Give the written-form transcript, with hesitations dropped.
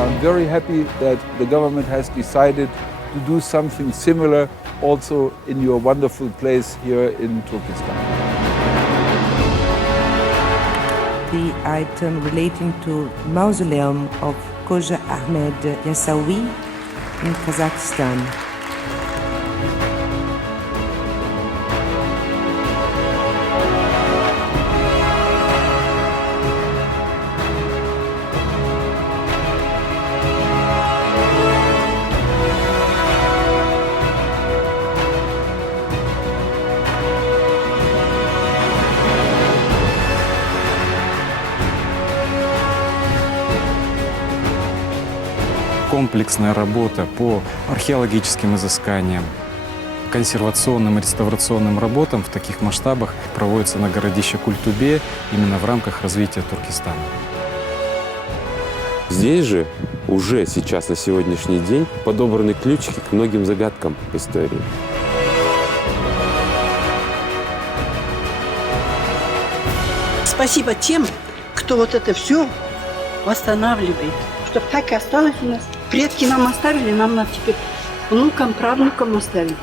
So I'm very happy that the government has decided to do something similar also in your wonderful place here in Turkestan. The item relating to mausoleum of Khoja Ahmed Yassawi in Kazakhstan. Комплексная работа по археологическим изысканиям, консервационным и реставрационным работам в таких масштабах проводится на городище Культубе именно в рамках развития Туркестана. Здесь же уже сейчас, на сегодняшний день, подобраны ключики к многим загадкам истории. Спасибо тем, кто вот это все восстанавливает, чтобы так и осталось у нас. Предки нам оставили, нам надо теперь внукам, правнукам оставить.